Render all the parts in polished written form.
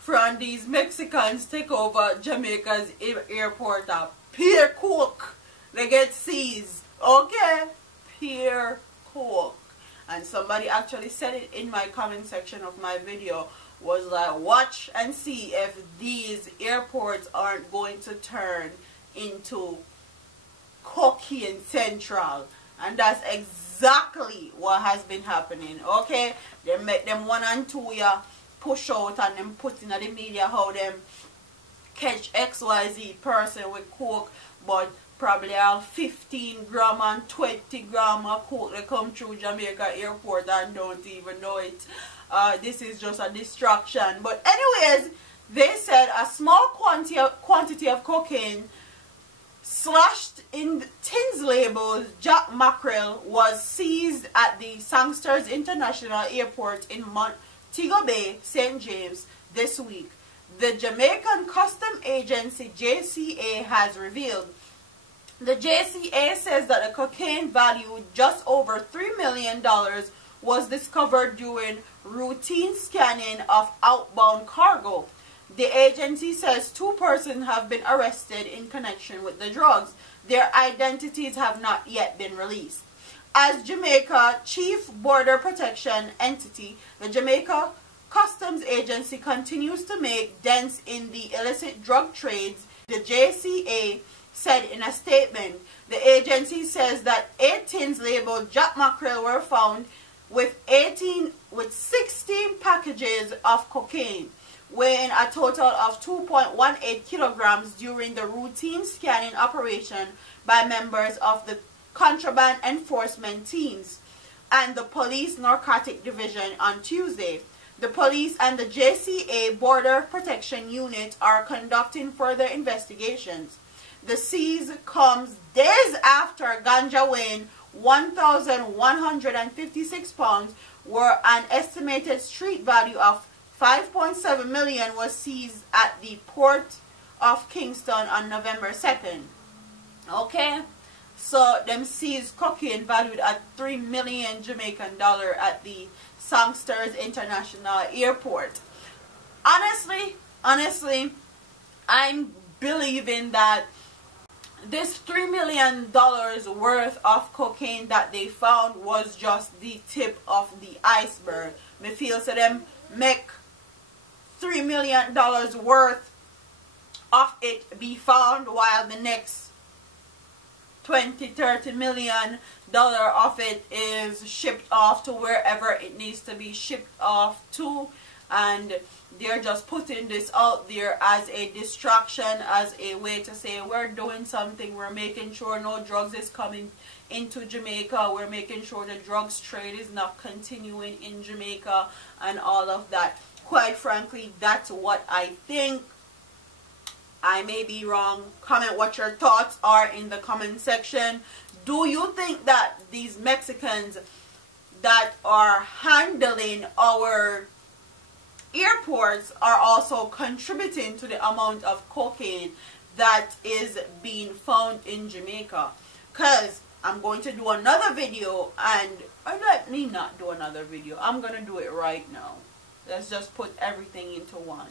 from these Mexicans take over Jamaica's airport of pure coke. They get seized, okay? Pure coke. And somebody actually said it in my comment section of my video, was like, watch and see if these airports aren't going to turn into cocaine central. And that's exactly what has been happening, okay? They make them 1 and 2 year push out and them put in the media how them catch XYZ person with coke, but probably all 15 gram and 20 gram of coke they come through Jamaica airport and don't even know it. This is just a distraction. But anyways, they said a small quantity of cocaine slashed in tins labels Jack Mackerel was seized at the SANGSTER International Airport in Montego Bay, St. James this week. The Jamaican Custom Agency JCA has revealed. The JCA says that a cocaine valued just over $3 million was discovered during routine scanning of outbound cargo. The agency says 2 persons have been arrested in connection with the drugs. Their identities have not yet been released. As Jamaica Chief Border Protection Entity, the Jamaica Customs Agency continues to make dents in the illicit drug trades. The JCA said in a statement. The agency says that 8 tins labeled Jack Mackerel were found with 16 packages of cocaine, weighing a total of 2.18 kilograms during the routine scanning operation by members of the contraband enforcement teams and the police narcotic division on Tuesday. The police and the JCA Border Protection Unit are conducting further investigations. The seize comes days after ganja weighing 1,156 pounds, where an estimated street value of 5.7 million was seized at the port of Kingston on November 2nd. Okay, so them seized cocaine valued at 3 million Jamaican dollar at the SANGSTER International Airport. Honestly, I'm believing that this $3 million worth of cocaine that they found was just the tip of the iceberg. Me feel so them make $3 million worth of it be found, while the next 20-30 million of it is shipped off to wherever it needs to be shipped off to. And they're just putting this out there as a distraction, as a way to say we're doing something, we're making sure no drugs is coming into Jamaica, we're making sure the drugs trade is not continuing in Jamaica and all of that. Quite frankly, that's what I think. I may be wrong. Comment what your thoughts are in the comment section. Do you think that these Mexicans that are handling our airports are also contributing to the amount of cocaine that is being found in Jamaica? Because I'm going to do another video, or let me not do another video. I'm going to do it right now. Let's just put everything into one.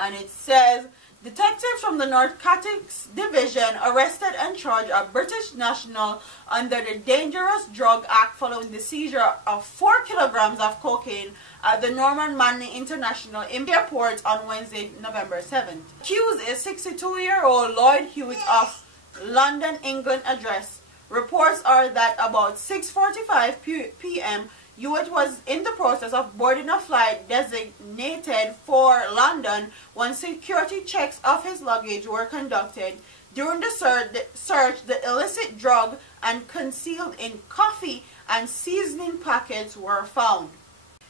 And it says, detectives from the Narcotics Division arrested and charged a British national under the Dangerous Drug Act following the seizure of 4 kilograms of cocaine at the Norman Manley International Airport on Wednesday, November 7th. Accused is 62-year-old Lloyd Hewitt of London, England address. Reports are that about 6:45 p.m. Hewitt was in the process of boarding a flight designated for London when security checks of his luggage were conducted. During the search, the illicit drug and concealed in coffee and seasoning packets were found.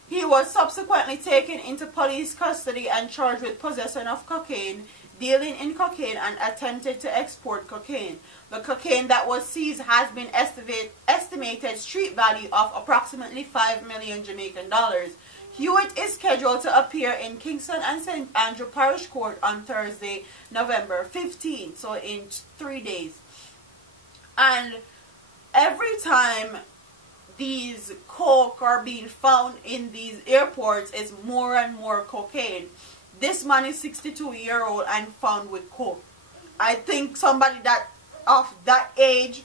He was subsequently taken into police custody and charged with possession of cocaine, dealing in cocaine, and attempted to export cocaine. The cocaine that was seized has been estimated street value of approximately 5 million Jamaican dollars. Hewitt is scheduled to appear in Kingston and St. Andrew Parish Court on Thursday, November 15th, so in 3 days. And every time these coke are being found in these airports is more and more cocaine. This man is 62-year-old and found with coke. I think somebody that of that age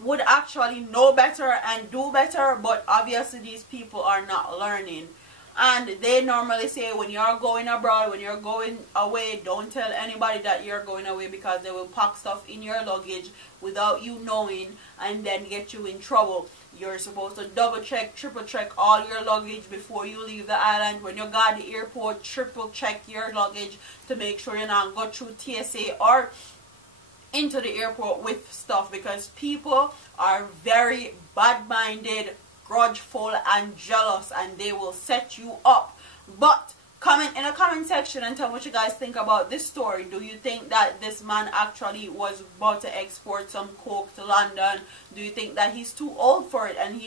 would actually know better and do better, but obviously these people are not learning. And they normally say when you're going abroad, when you're going away, don't tell anybody that you're going away, because they will pack stuff in your luggage without you knowing and then get you in trouble. You're supposed to double check, triple check all your luggage before you leave the island. When you got the airport, triple check your luggage to make sure you're not go through TSA or into the airport with stuff, because people are very bad-minded, grudgeful and jealous, and they will set you up. But comment in the comment section and tell me what you guys think about this story. Do you think that this man actually was about to export some coke to London? Do you think that he's too old for it and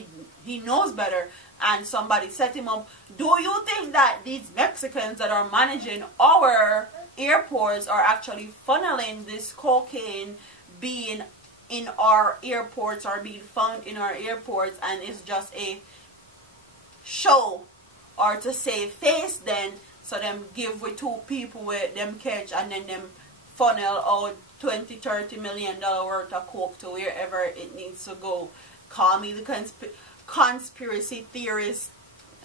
he knows better and somebody set him up? Do you think that these Mexicans that are managing our airports are actually funneling this cocaine being in our airports or being found in our airports, and it's just a show or to save face then, so them give with two people with them catch and then them funnel out $20-30 million worth of coke to wherever it needs to go? Call me the conspiracy theorist.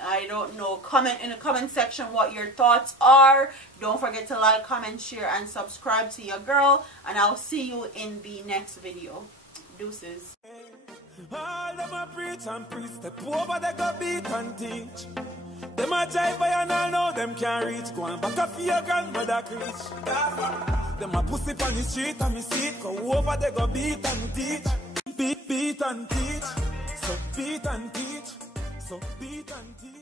I don't know. Comment in the comment section what your thoughts are. Don't forget to like, comment, share, and subscribe to your girl. And I'll see you in the next video. Deuces. All them a preach and preach. Step over, they go beat and teach. Them a jive by and all know them can't reach. Go on back up for your grandmother preach. Them a pussy on the street and me see it. Go over, they go beat and teach. Beat and teach. So beat and teach. So beat and teach.